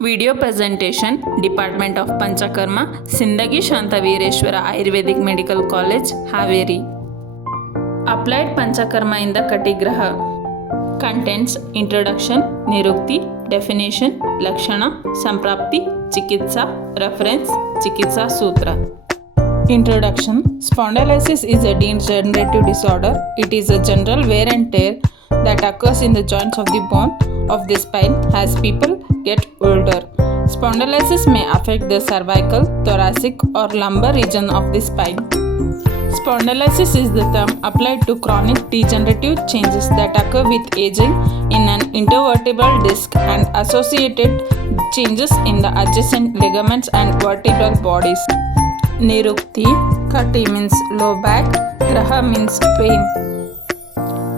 Video presentation, Department of Panchakarma, Sindagi Shantavireshwara Ayurvedic Medical College, Haveri. Applied Panchakarma in the Katigraha. Contents: Introduction, Nirukti, Definition, Lakshana, Samprapti, Chikitsa, Reference, Chikitsa Sutra. Introduction. Spondylosis is a degenerative disorder. It is a general wear and tear that occurs in the joints of the bone of the spine as people get older. Spondylosis may affect the cervical, thoracic, or lumbar region of the spine. Spondylosis is the term applied to chronic degenerative changes that occur with aging in an intervertebral disc and associated changes in the adjacent ligaments and vertebral bodies. Nirukti. Kati means low back, Graha means pain.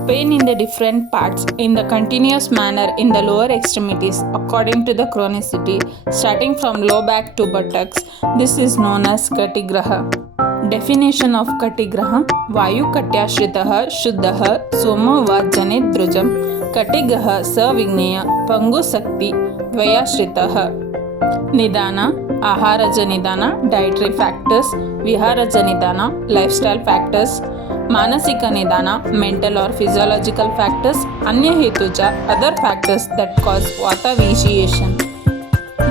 Pain in the different parts in the continuous manner in the lower extremities according to the chronicity, starting from low back to buttocks. This is known as Katigraha. Definition of Katigraha: Vayu Katyashritah Shuddhah Somo Vajjane Drujam Katigraha Savigneya Pangu Sakti Dvayashritah. Nidana: Aharaja Nidana, dietary factors; Viharaja Nidana, lifestyle factors; Manasika Nidana, mental or physiological factors; Anya Hetuja, other factors that cause Vata vitiation.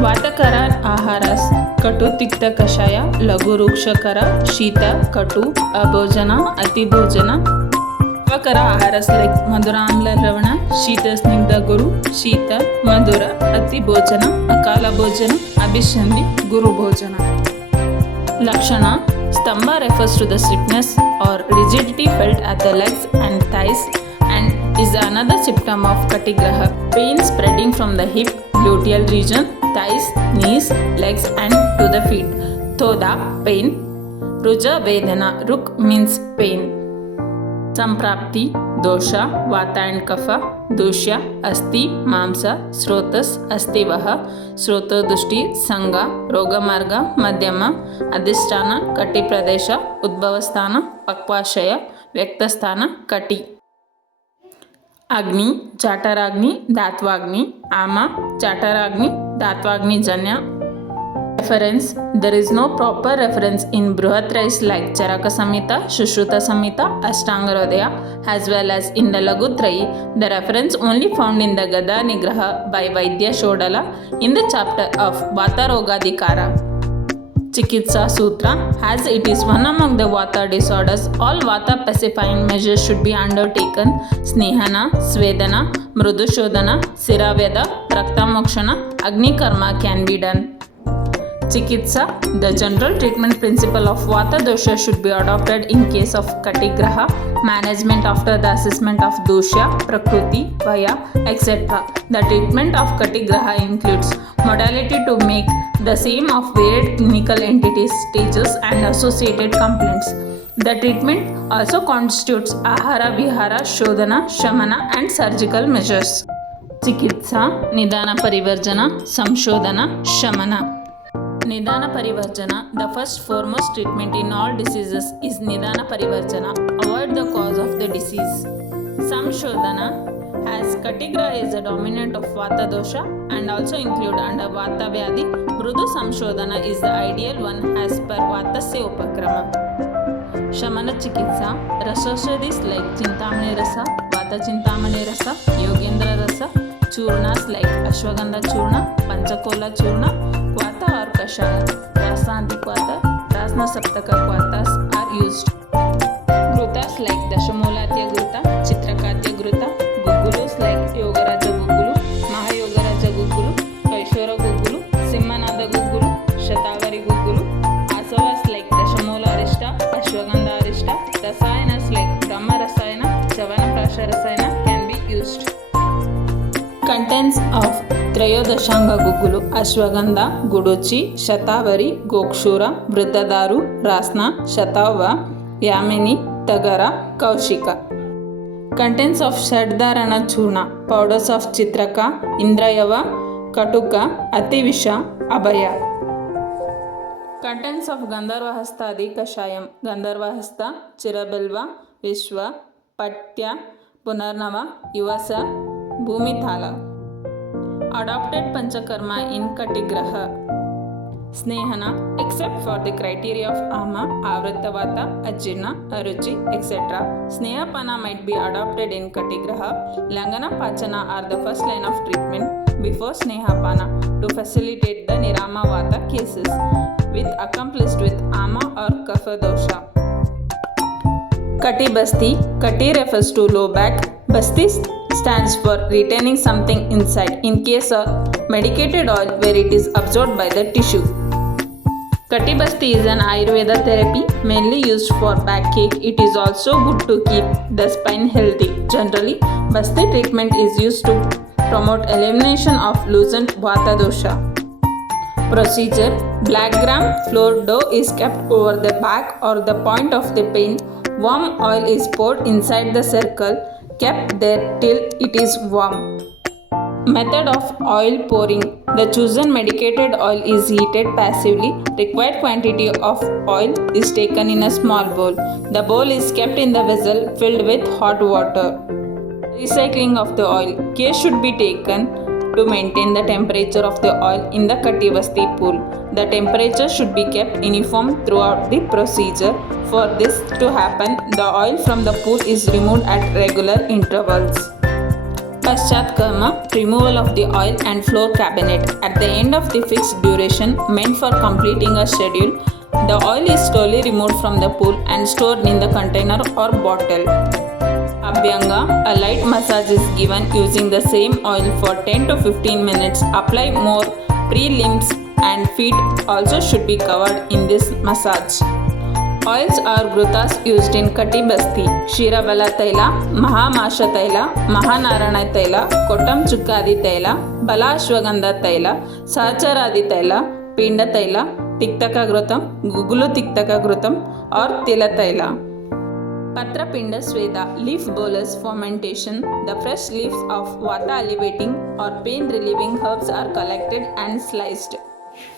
Vatakara Aharas: Katu Tikta Kashaya, Lagu Rukshakara, Shita, Katu, Abhojana, Atibhojana. Vakara Aharas like Madura Amla Ravana, Shita Snigdha Guru, Shita, Madura, Ati Bhojana, Akala Bhojana, Abhishandi, Guru Bhojana. Lakshana: Stamba refers to the stiffness or rigidity felt at the legs and thighs and is another symptom of Katigraha. Pain spreading from the hip, gluteal region, thighs, knees, legs and to the feet. Thoda, pain. Ruja Vedana, Ruk means pain. Samprapti, Dosha, Vata and Kapha, Dosha, Asti, Mamsa, Srotas, Astivaha, Srota Dushti, Sanga, Rogamarga, Madhyama, Adhisthana, Kati Pradesha, Udbhavasthana, Pakvashaya, Vyaktasthana, Kati. Agni, Jataragni, Datvagni, Ama, Jataragni, Datvagni Janya. Reference: There is no proper reference in Bruhatrayas like Charaka Samhita, Sushruta Samhita, Ashtangarodaya, as well as in the Lagutrayi. The reference only found in the Gada Nigraha by Vaidya Shodala in the chapter of Vata Rogadikara. Chikitsa Sutra: As it is one among the Vata disorders, all Vata pacifying measures should be undertaken. Snehana, Svedana, Mrudushodana, Siraveda, Raktamokshana, Agni Karma can be done. Chikitsa: The general treatment principle of Vata dosha should be adopted in case of Katigraha. Management after the assessment of dosha, Prakruti, Vaya, etc. The treatment of Katigraha includes modality to make the same of varied clinical entities, stages and associated complaints. The treatment also constitutes Ahara Vihara, Shodhana, Shamana and surgical measures. Chikitsa: Nidana Parivarjana, Samshodhana, Shamana. Nidana Parivarjana: The first foremost treatment in all diseases is Nidana Parivarjana. Avoid the cause of the disease. Samshodhana: As Katigraha is a dominant of Vata dosha and also include under Vata Vyadhi, Mrudu Samshodhana is the ideal one as per Vatasya Upakrama. Shamana Chikitsa: Rasaushadhis like Chintamani Rasa, Vata Chintamani Rasa, Yogendra Rasa, Churnas like Ashwagandha Churna, Panchakola Churna, Kvata or Kashaya, Rasanti Kvata, Rasna Saptaka Kvatas are used. Grutas like Dashamolatya Gruta, Chitrakatya Gruta, Gugulus like Yogaraja Gugulu, Mahayogaraja Gugulu, Kaishora Gugulu, Simmanada Gugulu, Shatavari Gugulu, Asavas like Dashamola Arishta, Ashwagandha Arishta, Rasayanas like Brahma Rasayana, Chavana Prasha Rasayana can be used. Contents of Trayodashanga Gugulu: Ashwagandha, Guduchi, Shatavari, Gokshura, Vridadaru, Rasna, Shatava, Yamini, Tagara, Kaushika. Contents of Shaddarana Churna: powders of Chitraka, Indrayava, Katuka, Ativisha, Abhaya. Contents of Gandharvahastadi Kashayam: Gandharvahasta, Chirabelva, Vishwa, Patya, Punarnava, Yuvasa, Bhumithala. Adopted Panchakarma in Katigraha. Snehana, except for the criteria of Ama, Avrittavata, Ajirna, Aruchi, etc. Snehapana might be adopted in Katigraha. Langana Pachana are the first line of treatment before Snehapana to facilitate the Niramavata cases with accomplished with Ama or Kapha dosha. Kati Basti. Kati refers to low back. Basti stands for retaining something inside in case of medicated oil where it is absorbed by the tissue. Kati Basti is an Ayurveda therapy mainly used for backache. It is also good to keep the spine healthy. Generally, Basti treatment is used to promote elimination of loosened Vata dosha. Procedure. Black gram flour dough is kept over the back or the point of the pain. Warm oil is poured inside the circle, kept there till it is warm. Method of oil pouring. The chosen medicated oil is heated passively. Required quantity of oil is taken in a small bowl. The bowl is kept in the vessel filled with hot water. Recycling of the oil. Care should be taken to maintain the temperature of the oil in the Kati Basti pool. The temperature should be kept uniform throughout the procedure. For this to happen, the oil from the pool is removed at regular intervals. Paschat Karma, removal of the oil and floor cabinet. At the end of the fixed duration meant for completing a schedule, the oil is slowly removed from the pool and stored in the container or bottle. Abhyanga, a light massage is given using the same oil for 10 to 15 minutes. Apply more. Pre-limbs and feet also should be covered in this massage. Oils or grutas used in Kati Basti. Kshiravala Taila, Mahamasha Taila, Mahanarana Taila, Kotam Chukkadi Taila, Bala Ashwagandha Taila, Sahacharadi Taila, Pinda Taila, Tiktaka Grutam, Gugulu Tiktaka Grutam or Tila Taila. Patra Pinda Sweda, leaf bolus fermentation. The fresh leaves of vata alleviating or pain relieving herbs are collected and sliced.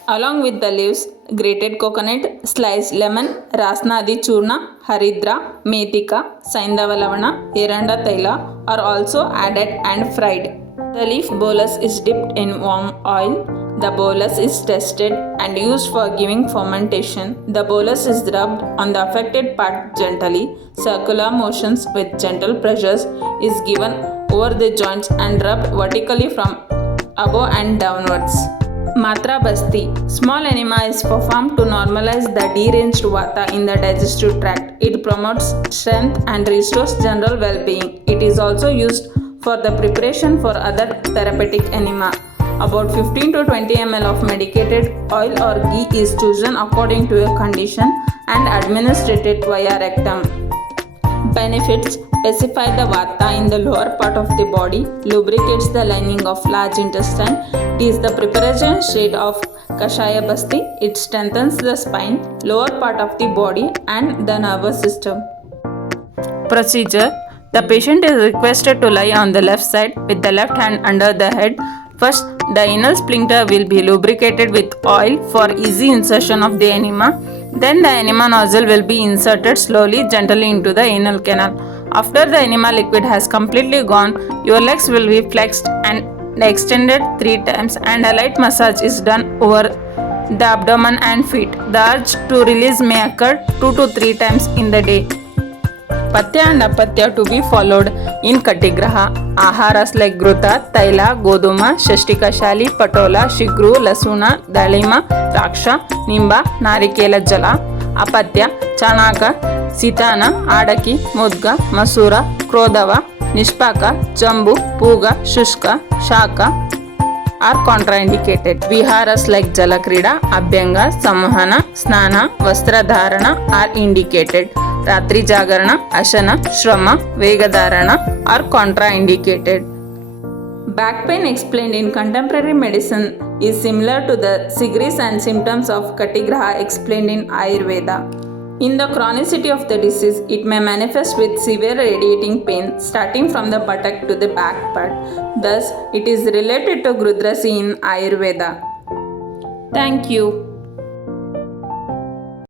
Along with the leaves, grated coconut, sliced lemon, rasnadi churna, haridra, methika, saindava lavana, eranda taila are also added and fried. The leaf bolus is dipped in warm oil. The bolus is tested and used for giving fermentation. The bolus is rubbed on the affected part gently. Circular motions with gentle pressures is given over the joints and rubbed vertically from above and downwards. Matra Basti. Small enema is performed to normalize the deranged vata in the digestive tract. It promotes strength and restores general well-being. It is also used for the preparation for other therapeutic enema. About 15 to 20 ml of medicated oil or ghee is chosen according to a condition and administered via rectum. Benefits. Pacify the vata in the lower part of the body, lubricates the lining of large intestine. It is the preparation shade of Kashaya Basti. It strengthens the spine, lower part of the body and the nervous system. Procedure. The patient is requested to lie on the left side with the left hand under the head. First, the anal sphincter will be lubricated with oil for easy insertion of the enema. Then the enema nozzle will be inserted slowly, gently into the anal canal. After the enema liquid has completely gone, your legs will be flexed and extended 3 times and a light massage is done over the abdomen and feet. The urge to release may occur 2 to 3 times in the day. Patya and apatya to be followed in Katigraha. Aharas like Gruta, Taila, Goduma, Shashtikashali, Patola, Shigru, Lasuna, Dalima, Raksha, Nimba, Narikela Jala. Apatya, Chanaka, Sitana, Adaki, Mudga, Masura, Krodava, Nishpaka, Jambu, Puga, Shushka, Shaka are contraindicated. Viharas like Jalakrida, Abhyanga, Samahana, Snana, Vastradharana are indicated. Ratri Jagarana, Ashana, Shrama, Vegadharana are contraindicated. Back pain explained in contemporary medicine is similar to the signs and symptoms of Katigraha explained in Ayurveda. In the chronicity of the disease, it may manifest with severe radiating pain starting from the buttock to the back part. Thus, it is related to Grudrasi in Ayurveda. Thank you.